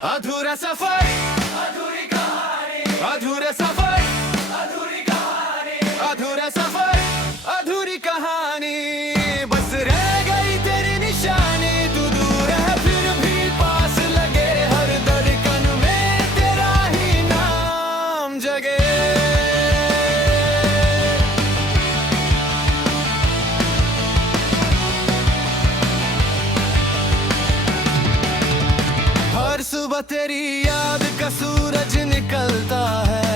अधूरा सफर, अधूरी कहानी, अधूरा सफर, अधूरी कहानी, अधूरा सफर, अधूरी कहानी। बस रह गई तेरी निशानी, तू दूर है फिर भी पास लगे, हर धड़कन में तेरा ही नाम जगे। हर सुबह तेरी याद का सूरज निकलता है,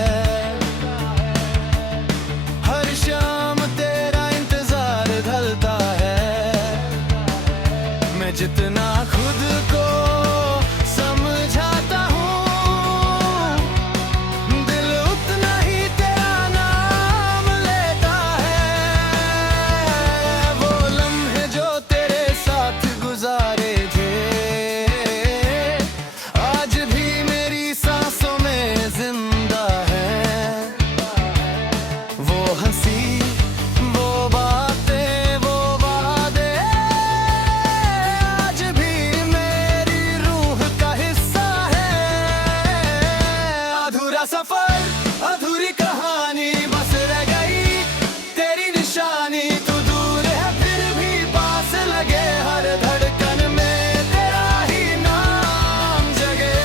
हर शाम तेरा इंतजार ढलता है। मैं जितना खुद को समझाता हूँ, दिल उतना ही तेरा नाम लेता है। वो लम्हे जो तेरे साथ गुजारे थे, आज भी मेरी सांसों में जिंदा है। वो हंसी, वो बातें, वो वादे, आज भी मेरी रूह का हिस्सा है। अधूरा सफर, अधूरी कहानी, बस रह गई तेरी निशानी। तू दूर है फिर भी पास लगे, हर धड़कन में तेरा ही नाम जगे।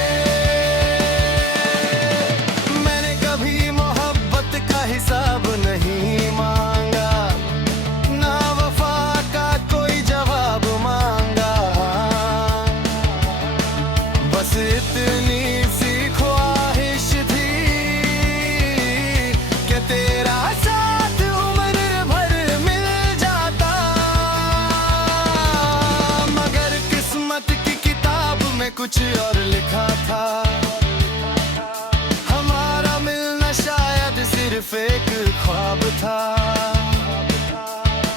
मैंने कभी मोहब्बत का हिसाब नहीं मांगा, ना वफा का कोई जवाब मांगा। बस इतनी सी ख्वाहिश थी कि तेरा साथ उम्र भर मिल जाता। मगर किस्मत की किताब में कुछ और लिखा था, हमारा मिलना शायद सिर्फ एक ख्वाब था।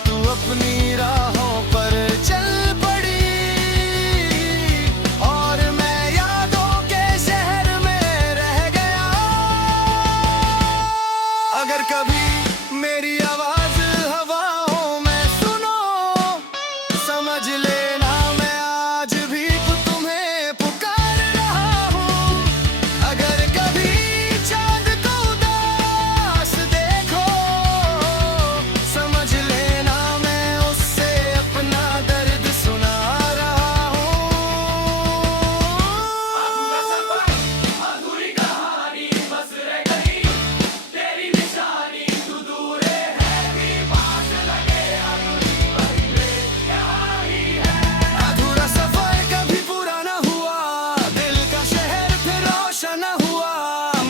तू अपनी राहों पर चल पड़ी और मैं यादों के शहर में रह गया। अगर कभी मेरी आवाज हवाओं में सुनो, समझ लेना मैं आज भी तुम्हें पुकार रहा हूँ। अगर कभी चांद को उदास देखो, समझ लेना मैं उससे अपना दर्द सुना रहा हूँ। अधूरा सफर, अधूरी कहानी, बस रह गई तेरी निशानी। तू दूर है भी पास लगे, अधूरी पहले यहाँ ही है। अधूरा सफर कभी पूरा न हुआ, दिल का शहर फिर रोशन न हुआ।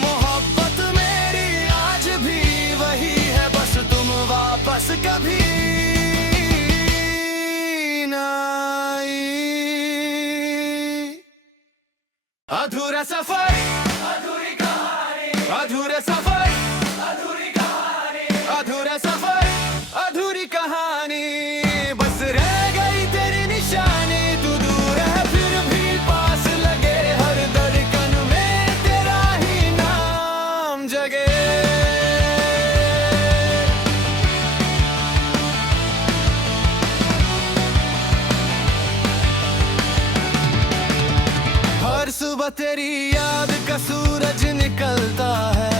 मोहब्बत मेरी आज भी वही है, बस तुम वापस कभी न आई। अधूरा सफर, अधूरी कहानी, अधूरा सफर, अधूरी कहानी, अधूरा सफर, अधूरी कहानी। बस रह गई तेरी निशानी, तू दूर है फिर भी पास लगे, हर धड़कन में तेरा ही नाम जगे। हर सुबह तेरी याद का सूरज निकलता है,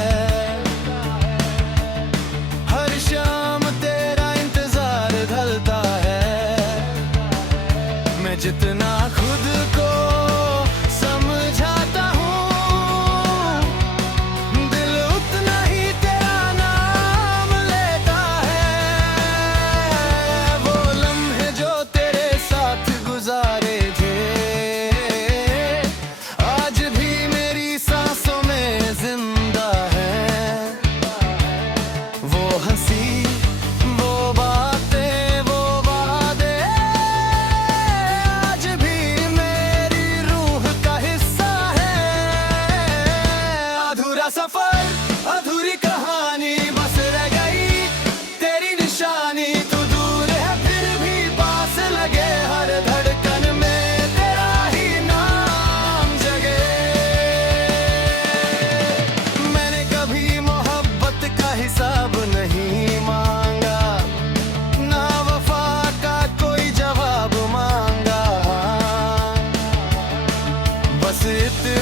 हर शाम तेरा इंतजार ढलता है। मैं जितना खुद को समझाता हूँ, दिल उतना ही तेरा नाम लेता है। वो लम्हे जो तेरे साथ गुजारे थे, आज भी मेरी सांसों में जिंदा है। वो हंसी,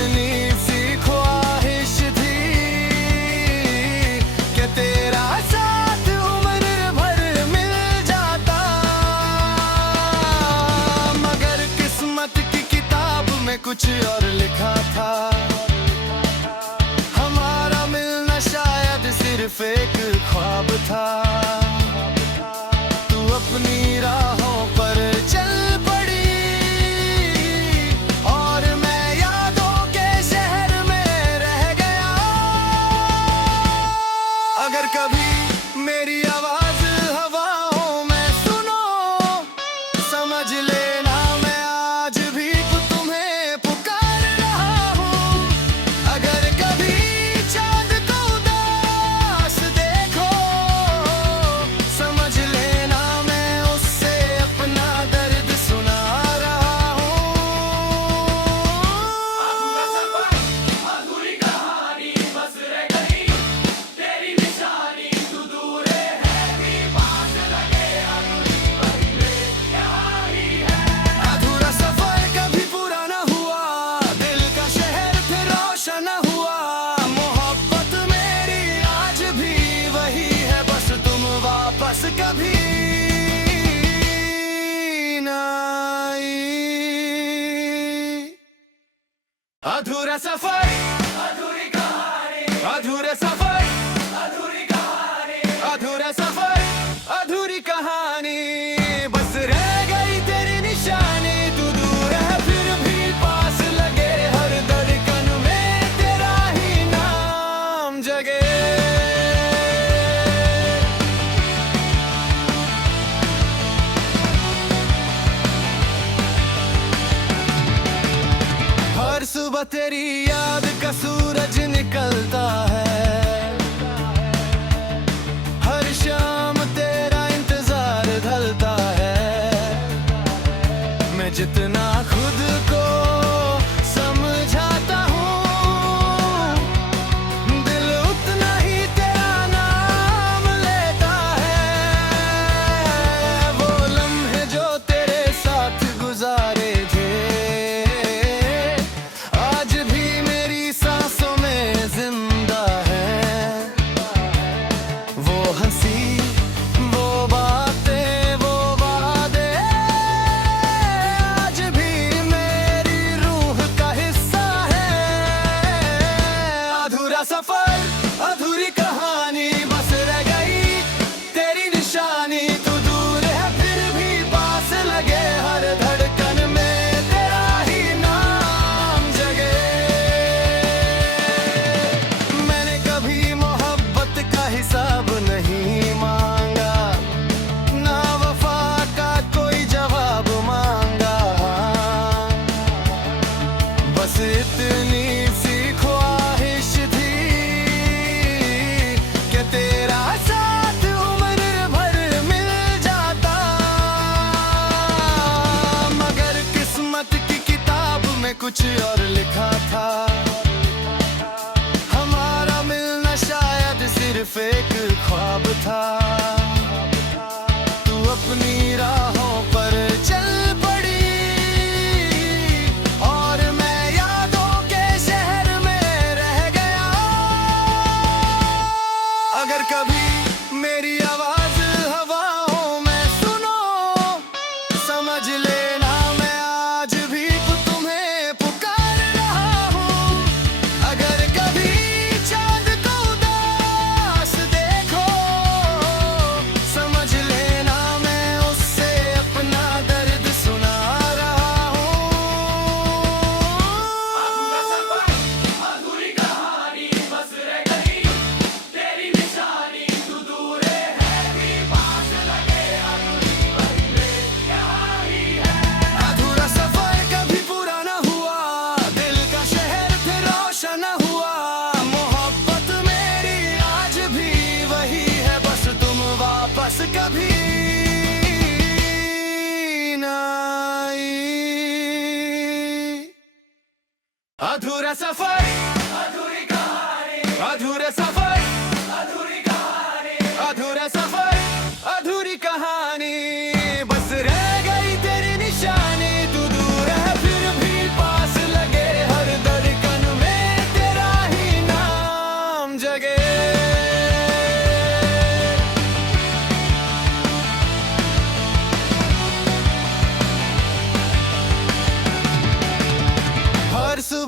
इतनी सी ख्वाहिश थी कि तेरा साथ उम्र भर मिल जाता, मगर किस्मत की किताब में कुछ और लिखा था। हमारा मिलना शायद सिर्फ एक ख्वाब था। तू अपनी राहों पर चल पड़ी और मैं यादों के शहर में रह गया। अगर कभी मेरी आवाज हवाओं में सुनो, समझ लेना मैं आज भी तुम्हें पुकार रहा हूँ। अगर कभी चांद को उदास देखो, समझ लेना मैं उससे अपना दर्द सुना रहा हूँ। अधूरी कहानी बस रह गई, तेरी निशानी तू दूर है कि पास लगे, अधूरी पहले यहाँ ही है। अधूरा सफर कभी पूरा न हुआ, दिल का शहर फिर रोशन न हुआ। मोहब्बत मेरी आज भी वही है, बस तुम वापस कभी न आई। अधूरा सफर, अधूरी कहानी, अधूरा सफर, अधूरी कहानी, अधूरा सफर, अधूरी कहानी। बस रह गई तेरी निशानी, तू दूर है फिर भी पास लगे, हर धड़कन में तेरा ही नाम जगे। हर सुबह तेरी याद का सूरज निकलता है, हर शाम तेरा इंतजार ढलता है। मैं जितना खुद को समझाता हूँ, दिल उतना ही तेरा नाम लेता है। वो लम्हे जो तेरे साथ गुजारे थे, आज भी मेरी सांसों में जिंदा है। वो हंसी, वो बातें, वो वादे, आज भी मेरी रूह का हिस्सा है। अधूरा सफर, अधूरी कहानी, बस रह गई तेरी निशानी, तू दूर है फिर भी पास लगे, हर धड़कन में तेरा ही नाम जगे। मैंने कभी मोहब्बत का हिसाब नहीं मांगा, ना वफा का कोई जवाब मांगा। बस इतनी सी ख्वाहिश थी कि तेरा साथ उम्र भर मिल जाता, मगर किस्मत की किताब में कुछ और लिखा था। हमारा मिलना शायद सिर्फ एक ख्वाब था। तू अपनी राहों पर चल पड़ी और मैं यादों के शहर में रह गया। अगर कभी मेरी आवाज हवाओं में सुनो, समझ लेना मैं आज भी तुम्हें पुकार रहा हूँ। अगर कभी चांद को उदास देखो, समझ लेना मैं उससे अपना दर्द सुना रहा हूँ। अधूरा सफर, अधूरी कहानी बस रह गई, तेरी निशानी तू दूर है कि पास लगे, अधूरी पहले यहाँ ही है। अधूरा सफर कभी पूरा न हुआ, दिल का शहर फिर रोशन न हुआ। मोहब्बत मेरी आज भी वही है, बस तुम वापस कभी न आई। अधूरा सफर, अधूरी कहानी, अधूरा सफर, अधूरी कहानी, अधूरा सफर, अधूरी कहानी। बस रह गई तेरी निशानी, तू दूर है फिर भी पास लगे, हर धड़कन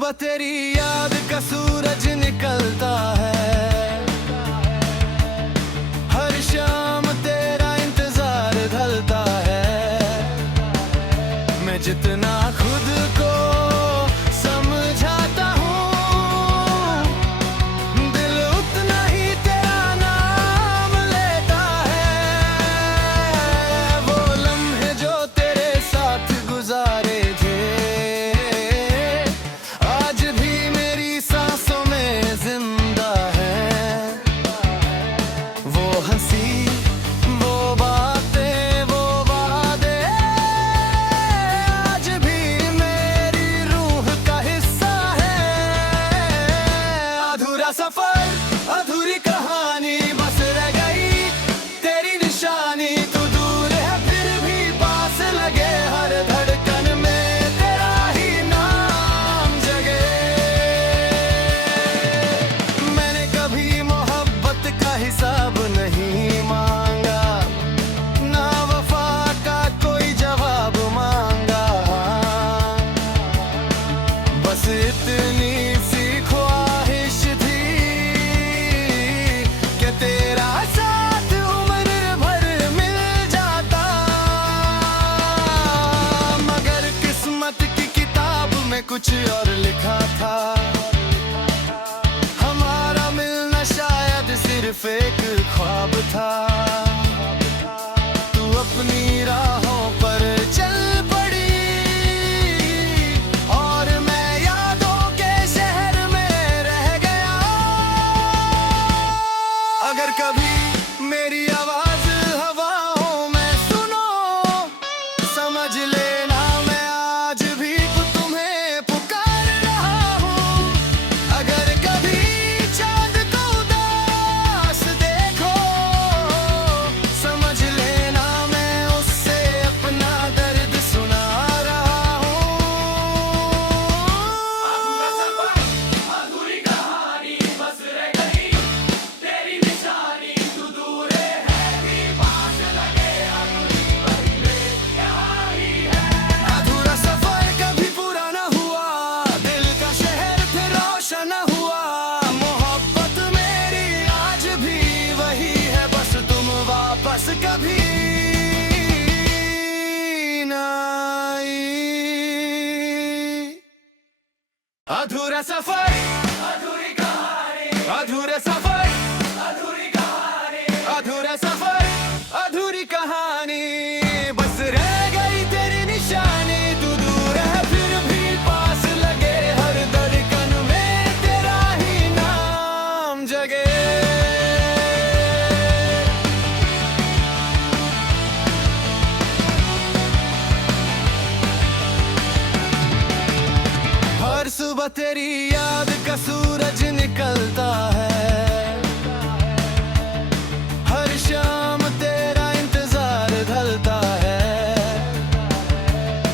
सुबह तेरी याद का सूरज निकलता है, हर शाम तेरा इंतजार ढलता है। मैं जितना खुद को समझाता हूँ, दिल उतना ही तेरा नाम लेता है। वो लम्हे जो तेरे साथ गुजारे थे, आज भी मेरी सांसों में जिंदा है। वो हंसी, वो बातें, वो वादे, आज भी मेरी रूह का हिस्सा है। अधूरा सफर, अधूरी कहानी, बस रह गई तेरी निशानी। तू दूर है फिर भी पास लगे, हर धड़कन में तेरा ही नाम जगे। मैंने कभी मोहब्बत का हिसाब नहीं मांगा, ना वफा का कोई जवाब मांगा। बस इतनी सी ख्वाहिश थी कि तेरा साथ उम्र भर मिल जाता। मगर किस्मत की किताब में कुछ और लिखा था, हमारा मिलना शायद सिर्फ एक ख्वाब था। तू अपनी राहों पर चल पड़ी और मैं यादों के शहर में रह गया। अगर कभी मेरी आवाज हवाओं में सुनो, समझ लेना मैं आज भी तुम्हें पुकार रहा हूँ। अगर कभी चांद को उदास देखो, समझ लेना मैं उससे अपना दर्द सुना रहा हूँ। अधूरी कहानी बस रह गई तेरी निशानी। तू दूर है कि पास लगे, अधूरी पहले यहाँ ही है। अधूरा सफर कभी पूरा न हुआ, दिल का शहर फिर रोशन न हुआ। मोहब्बत मेरी आज भी वही है, बस तुम वापस कभी न आई। अधूरा सफर, अधूरी कहानी, अधूरा सफर, अधूरी कहानी, अधूरा सफर, अधूरी कहानी, बस रह गई तेरी निशानी। तू दूर है फिर भी पास लगे, हर धड़कन में तेरा ही नाम जगे। हर सुबह तेरी याद का सूरज निकलता है, हर शाम तेरा इंतजार ढलता है।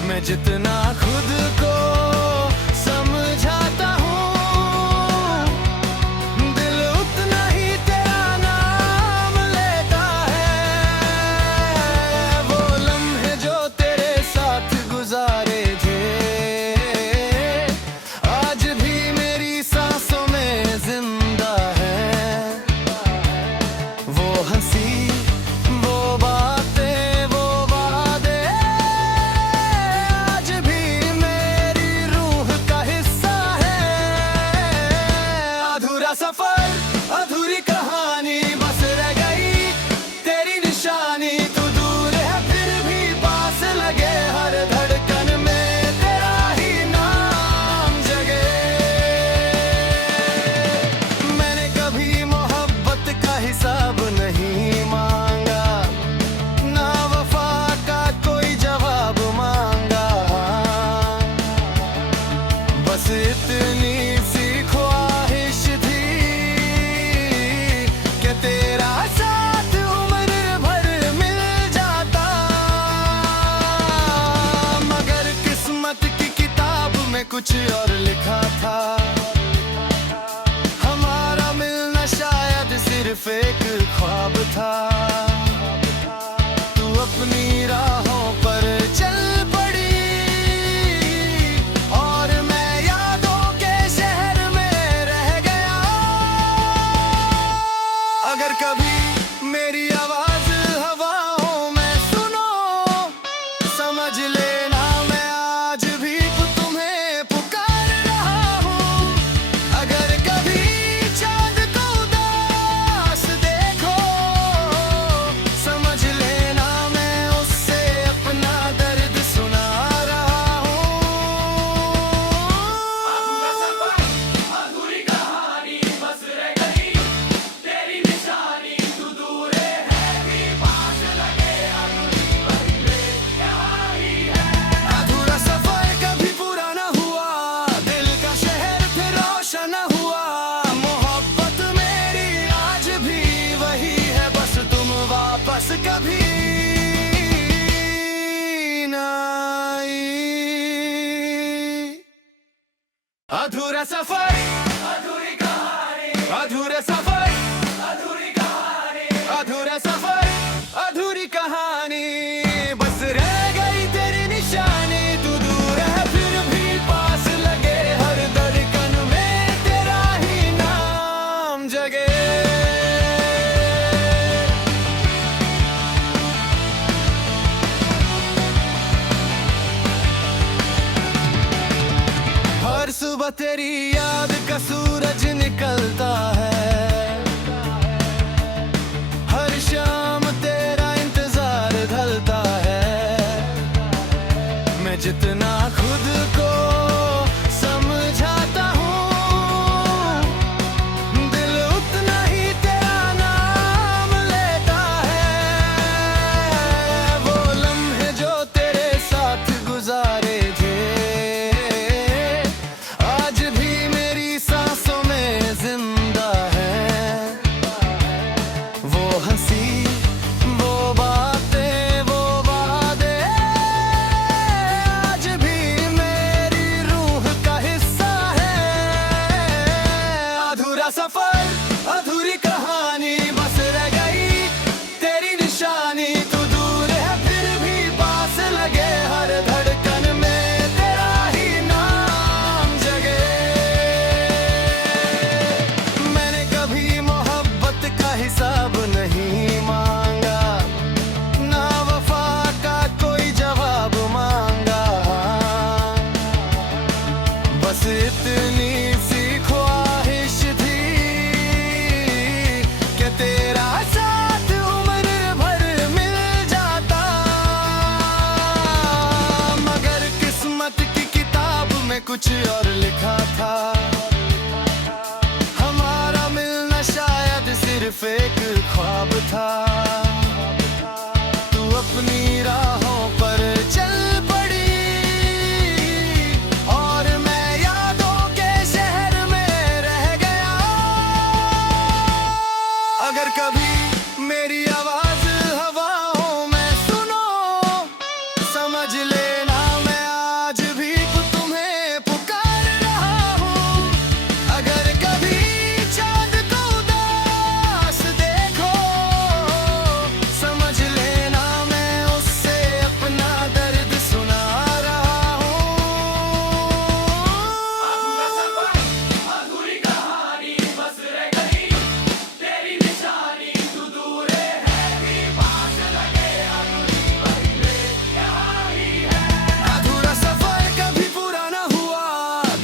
मैं जितना खुद को समझाता हूँ, दिल उतना ही तेरा नाम लेता है। वो लम्हे जो तेरे साथ गुजारे थे, आज भी मेरी सांसों में जिंदा है। वो हंसी, वो बातें, वो वादे, आज भी मेरी रूह का हिस्सा है। अधूरा सफर, अधूरी कहानी, बस रह गई तेरी निशानी। तू दूर है फिर भी पास लगे, हर धड़कन में तेरा ही नाम जगे। मैंने कभी मोहब्बत का हिसाब नहीं मांगा, ना वफा का कोई जवाब मांगा। बस इतनी सी ख्वाहिश थी कि तेरा साथ उम्र भर मिल जाता। मगर किस्मत की किताब में कुछ और लिखा था, हमारा मिलना शायद सिर्फ एक ख्वाब था। तू अपनी राहों पर चल पड़ी और मैं यादों के कभी ना आई। अधूरा सफर, अधूरी कहानी, अधूरा सफर, अधूरी कहानी, अधूरा सफर, अधूरी कहानी। बस रह गई तेरी निशानी, तू दूर है फिर भी पास लगे, हर धड़कन में तेरा ही नाम जगे। हर सुबह तेरी याद का सूरज निकलता है, हर शाम तेरा इंतजार ढलता है। मैं जितना खुद को समझाता हूँ, दिल उतना ही तेरा नाम लेता है। वो लम्हे जो तेरे साथ गुजारे थे, आज भी मेरी सांसों में जिंदा है। वो हंसी, वो बातें, वो वादे, आज भी मेरी रूह का हिस्सा है। अधूरा सफर, अधूरी कहानी, बस रह गई तेरी निशानी। तू दूर है फिर भी पास लगे, हर धड़कन में तेरा ही नाम जगे। मैंने कभी मोहब्बत का हिसाब नहीं मांगा, ना वफा का कोई जवाब मांगा। बस इतनी सी ख्वाहिश थी कि तेरा साथ उम्र भर मिल जाता। मगर किस्मत की किताब में कुछ और लिखा था, हमारा मिलना शायद सिर्फ एक ख्वाब था। तू अपनी राहों पर चल पड़ी और मैं यादों के शहर में रह गया। अगर कभी मेरी आवाज हवाओं में सुनो, समझ लेना मैं आज भी तुम्हें पुकार रहा हूँ। अगर कभी चांद को उदास देखो, समझ लेना मैं उससे अपना दर्द सुना रहा हूँ। अधूरा सफर, अधूरी कहानी, बस रह गई तेरी निशानी। तू दूर है भी पास लगे, अधूरी पहले यहाँ ही है। अधूरा सफर कभी पूरा न हुआ,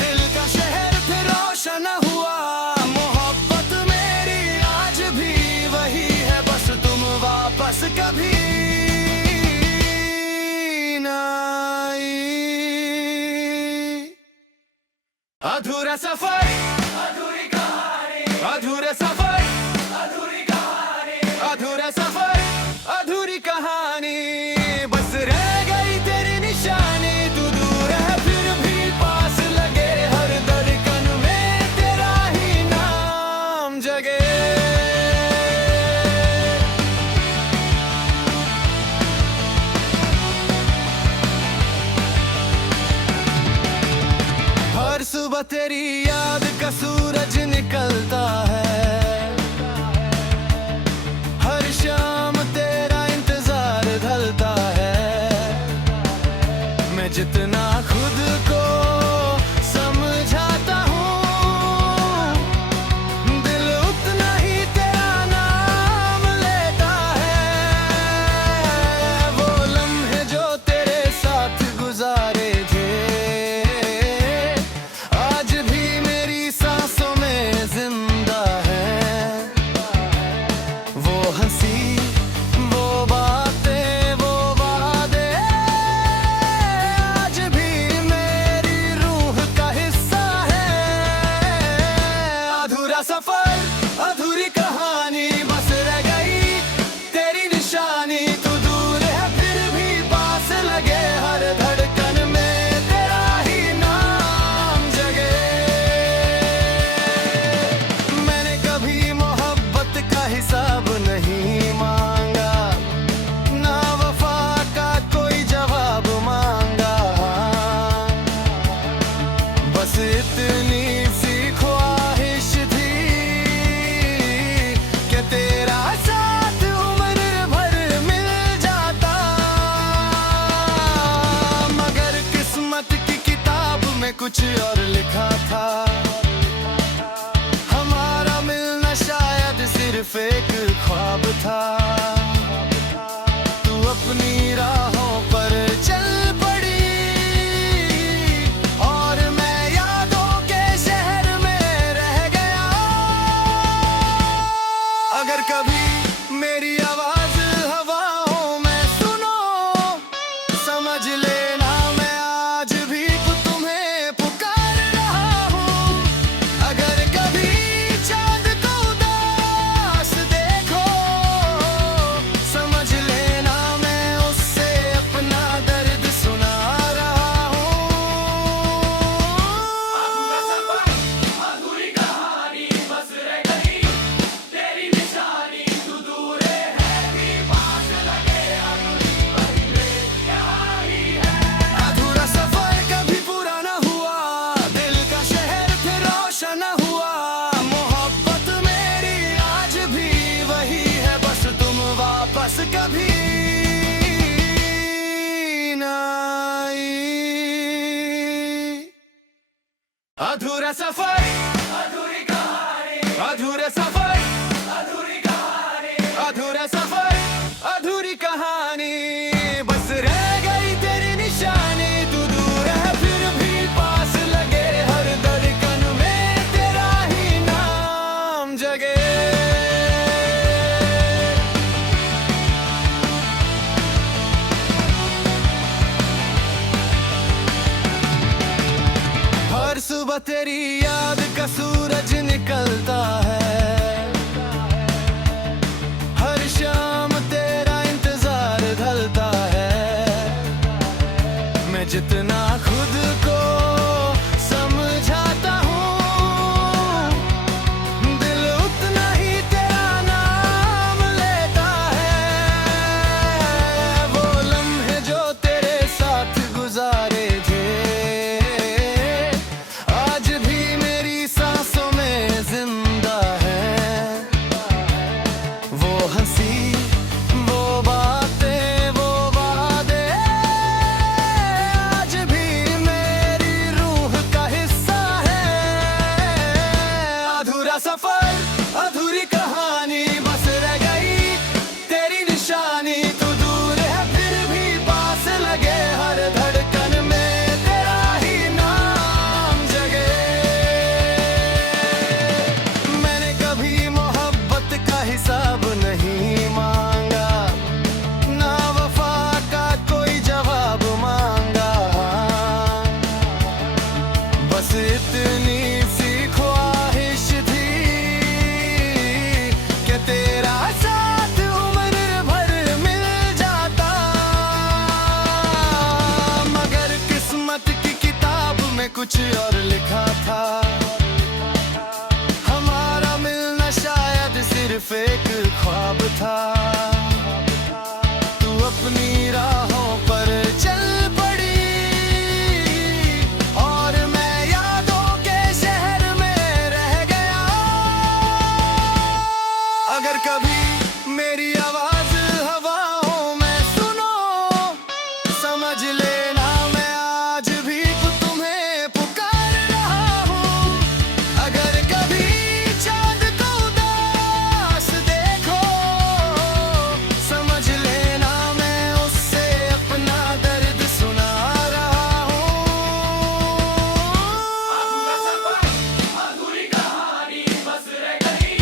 दिल का शहर फिर रोशन न हुआ। मोहब्बत मेरी आज भी वही है, बस तुम वापस कभी ना आई। अधूरा सफर, अधूरी कहानी, अधूरा सफर, अधूरी कहानी, अधूरा सफर, अधूरी कहानी। बस रह गई तेरी निशानी, तू दूर है फिर भी पास लगे, हर धड़कन में तेरा ही नाम जगे। हर सुबह तेरी याद का सूरज निकलता है, सिर्फ एक ख्वाब था। तू अपनी राहों पर चल पड़ी और मैं यादों के शहर में रह गया। अगर कभी मेरी आवाज हवाओं में सुनो, समझ लेना मैं आज भी तुम्हें पुकार रहा हूँ। अगर कभी चांद को उदास देखो, समझ लेना मैं उससे अपना दर्द सुना रहा हूँ। अधूरी कहानी बस रह गई, तेरी निशानी तू दूर है कि पास लगे अधूरी पहले यहाँ ही है। अधूरा सफर कभी पूरा न हुआ, दिल का शहर फिर रोशन न हुआ। मोहब्बत मेरी आज भी वही है, बस तुम वापस कभी न आई। अधूरा सफर, अधूरी कहानी, अधूरा सफर, अधूरी कहानी, अधूरा सफर, अधूरी कहानी। बस रह गई तेरी निशानी, तू दूर है फिर भी पास लगे। हर धड़कन में तेरा ही नाम जगे। हर सुबह तेरी याद का सूरज निकलता है, हर शाम तेरा इंतजार ढलता है। मैं जितना खुद को समझाता हूँ, दिल उतना ही तेरा नाम लेता है। वो लम्हे जो तेरे साथ गुजारे थे, आज भी मेरी सांसों में जिंदा है। वो हंसी, वो बातें, वो वादे, आज भी मेरी रूह का हिस्सा है। अधूरा सफर, अधूरी कहानी, बस रह गई तेरी निशानी। तू दूर है फिर भी पास लगे, हर धड़कन में तेरा ही नाम जगे। मैंने कभी मोहब्बत का हिसाब नहीं मांगा, ना वफा का कोई जवाब मांगा। बस इतनी सी ख्वाहिश थी कि तेरा साथ उम्र भर मिल जाता। मगर किस्मत की किताब में कुछ और लिखा था, हमारा मिलना शायद सिर्फ एक ख्वाब था। तू अपनी राहों पर चल पड़ी और मैं यादों के शहर में रह गया। अगर कभी मेरी आवाज हवाओं में सुनो, समझ लेना मैं आज भी तुम्हें पुकार रहा हूँ। अगर कभी चांद को उदास देखो, समझ लेना मैं उससे अपना दर्द सुना रहा हूँ। अधूरा सफर, अधूरी कहानी बस रह गई,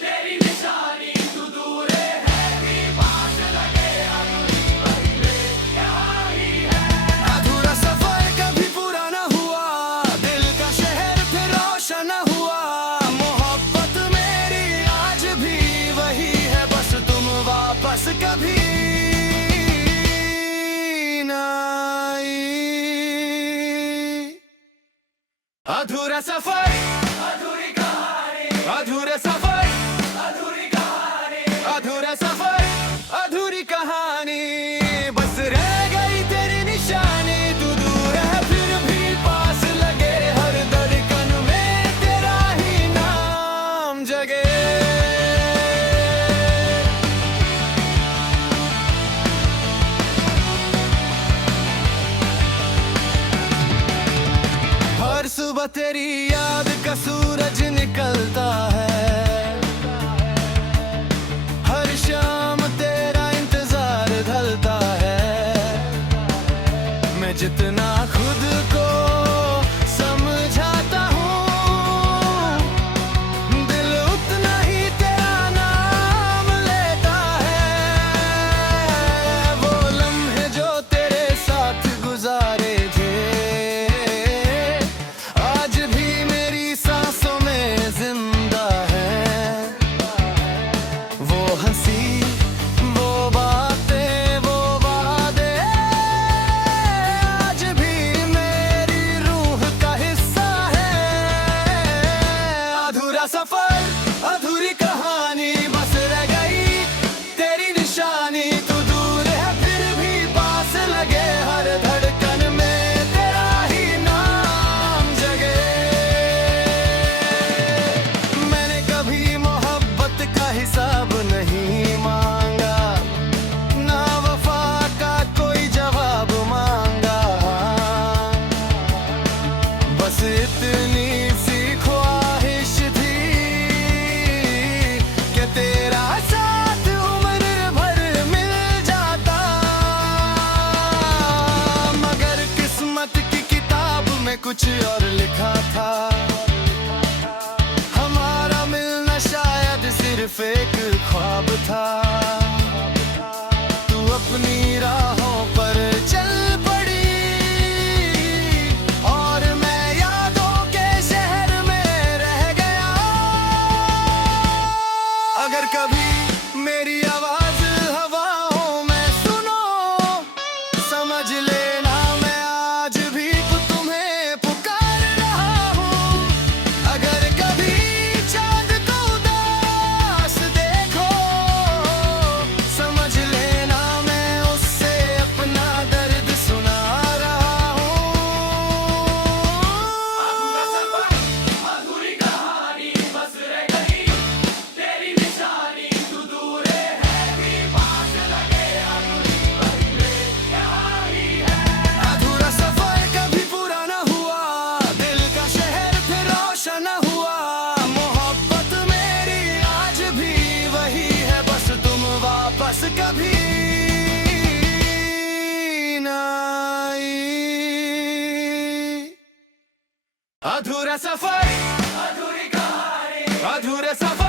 तेरी निशानी तू दूर है कि पास लगे अधूरी पहले यहाँ ही है। अधूरा सफर कभी पूरा न हुआ, दिल का शहर फिर रोशन न हुआ। मोहब्बत मेरी आज भी वही है, बस तुम वापस कभी न आई। अधूरा सफर, अधूरी कहानी, अधूरा सफर, अधूरी कहानी, अधूरा सफर, अधूरी कहानी। बस रह गई तेरी निशानी, तू दूर है फिर भी पास लगे। हर धड़कन में तेरा ही नाम जगे। हर सुबह तेरी याद सिर्फ एक ख्वाब था। तू अपनी राहों पर चल पड़ी और मैं यादों के शहर में रह गया। अगर कभी मेरी आवाज हवाओं में सुनो, समझ लेना मैं आज भी तुम्हें पुकार रहा हूँ। अगर कभी चांद को उदास देखो, समझ लेना मैं उससे अपना दर्द सुना रहा हूँ। अधूरा सफर, अधूरी कहानी बस रह गई तेरी निशानी। तू दूर है भी पास लगे, अधूरी पहिले यहाँ ही है। अधूरा सफर कभी पूरा न हुआ, दिल का शहर फिर रोशन न हुआ। मोहब्बत मेरी आज भी वही है, बस तुम वापस कभी न आई। अधूरा सफर, अधूरी कहानी अधूरा सफर।